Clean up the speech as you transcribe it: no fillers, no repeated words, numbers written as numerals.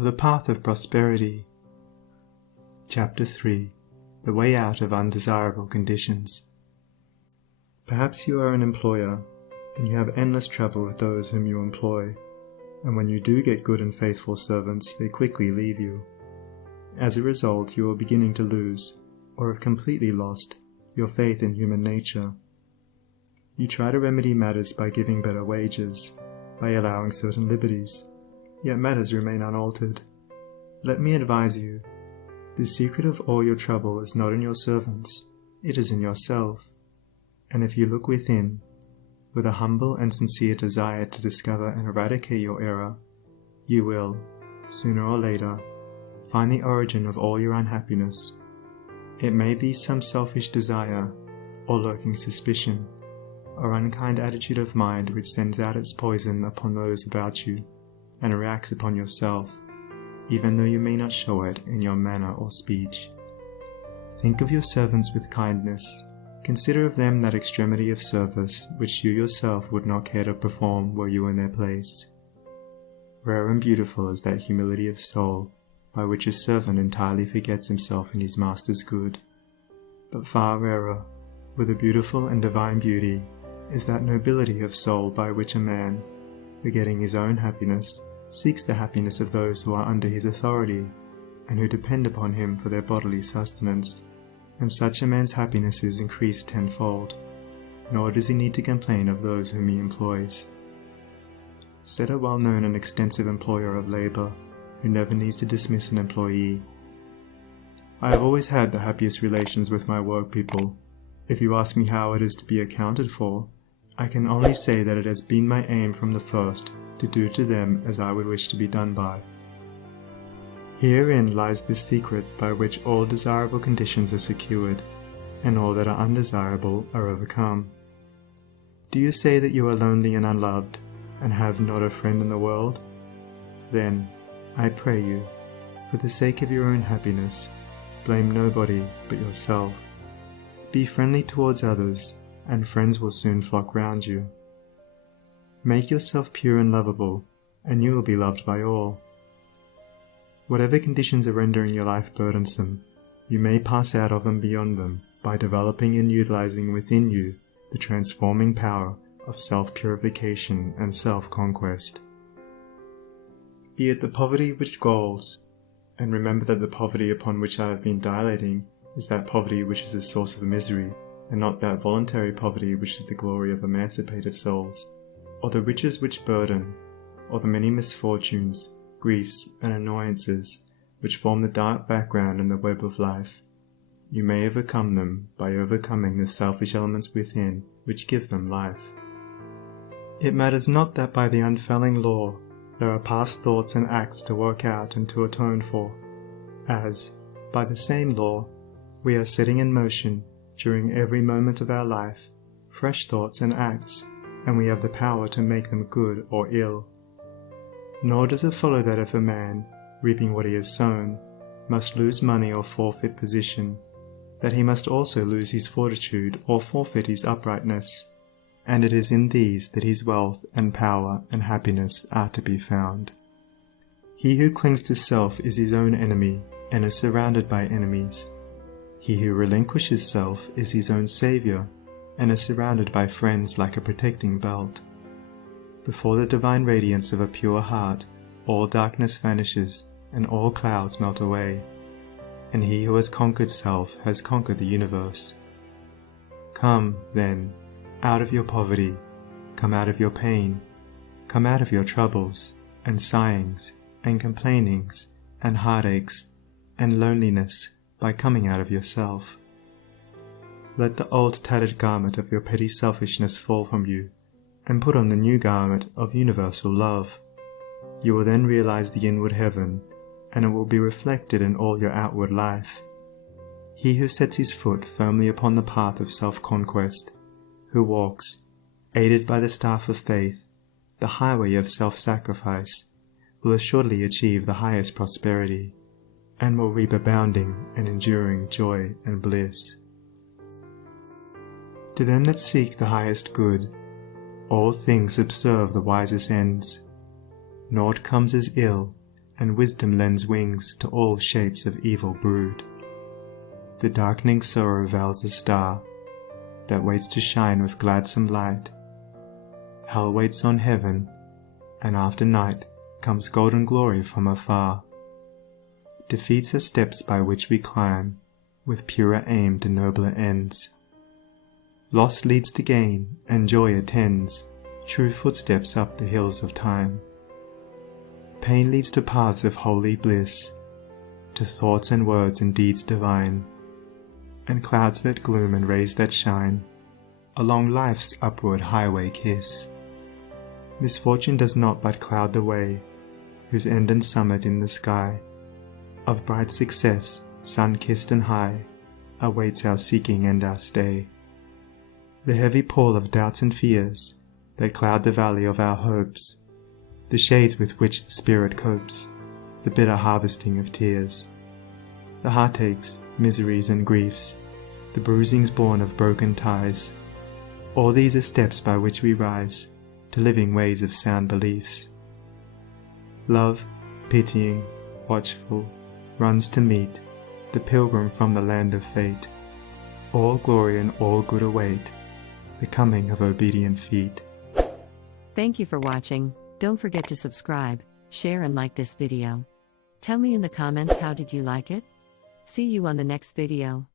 The Path of Prosperity. Chapter 3. The Way Out of Undesirable Conditions. Perhaps you are an employer, and you have endless trouble with those whom you employ, and when you do get good and faithful servants, they quickly leave you. As a result, you are beginning to lose, or have completely lost, your faith in human nature. You try to remedy matters by giving better wages, by allowing certain liberties, yet matters remain unaltered. Let me advise you, the secret of all your trouble is not in your servants, it is in yourself. And if you look within, with a humble and sincere desire to discover and eradicate your error, you will, sooner or later, find the origin of all your unhappiness. It may be some selfish desire, or lurking suspicion, or unkind attitude of mind which sends out its poison upon those about you, and reacts upon yourself, even though you may not show it in your manner or speech. Think of your servants with kindness. Consider of them that extremity of service which you yourself would not care to perform were you in their place. Rare and beautiful is that humility of soul by which a servant entirely forgets himself in his master's good. But far rarer, with a beautiful and divine beauty, is that nobility of soul by which a man, forgetting his own happiness, seeks the happiness of those who are under his authority, and who depend upon him for their bodily sustenance, and such a man's happiness is increased tenfold, nor does he need to complain of those whom he employs. Said a well-known and extensive employer of labour, who never needs to dismiss an employee, "I have always had the happiest relations with my work people. If you ask me how it is to be accounted for, I can only say that it has been my aim from the first to do to them as I would wish to be done by." Herein lies the secret by which all desirable conditions are secured, and all that are undesirable are overcome. Do you say that you are lonely and unloved, and have not a friend in the world? Then, I pray you, for the sake of your own happiness, blame nobody but yourself. Be friendly towards others, and friends will soon flock round you. Make yourself pure and lovable, and you will be loved by all. Whatever conditions are rendering your life burdensome, you may pass out of and beyond them by developing and utilizing within you the transforming power of self-purification and self-conquest. Be it the poverty which galls, and remember that the poverty upon which I have been dilating is that poverty which is a source of misery, and not that voluntary poverty which is the glory of emancipated souls, or the riches which burden, or the many misfortunes, griefs, and annoyances which form the dark background in the web of life. You may overcome them by overcoming the selfish elements within which give them life. It matters not that by the unfailing law there are past thoughts and acts to work out and to atone for, as, by the same law, we are setting in motion, during every moment of our life, fresh thoughts and acts, and we have the power to make them good or ill. Nor does it follow that if a man, reaping what he has sown, must lose money or forfeit position, that he must also lose his fortitude or forfeit his uprightness, and it is in these that his wealth and power and happiness are to be found. He who clings to self is his own enemy, and is surrounded by enemies. He who relinquishes self is his own saviour, and is surrounded by friends like a protecting belt. Before the divine radiance of a pure heart, all darkness vanishes, and all clouds melt away, and he who has conquered self has conquered the universe. Come, then, out of your poverty, come out of your pain, come out of your troubles, and sighings, and complainings, and heartaches, and loneliness, by coming out of yourself. Let the old tattered garment of your petty selfishness fall from you, and put on the new garment of universal love. You will then realize the inward heaven, and it will be reflected in all your outward life. He who sets his foot firmly upon the path of self-conquest, who walks, aided by the staff of faith, the highway of self-sacrifice, will assuredly achieve the highest prosperity, and will reap abounding and enduring joy and bliss. To them that seek the highest good, all things subserve the wisest ends. Naught comes as ill and wisdom lends wings to all shapes of evil brood. The darkening sorrow veils a star that waits to shine with gladsome light. Hell waits on heaven, and after night comes golden glory from afar. Defeats are steps by which we climb, with purer aim to nobler ends. Loss leads to gain, and joy attends true footsteps up the hills of time. Pain leads to paths of holy bliss, to thoughts and words and deeds divine, and clouds that gloom and rays that shine along life's upward highway kiss. Misfortune does not but cloud the way, whose end and summit in the sky of bright success, sun-kissed and high, awaits our seeking and our stay. The heavy pall of doubts and fears that cloud the valley of our hopes, the shades with which the spirit copes, the bitter harvesting of tears, the heartaches, miseries and griefs, the bruisings born of broken ties, all these are steps by which we rise to living ways of sound beliefs. Love, pitying, watchful, runs to meet the pilgrim from the land of fate. All glory and all good await the coming of obedient feet. Thank you for watching. Don't forget to subscribe, share and like this video. Tell me in the comments how did you like it? See you on the next video.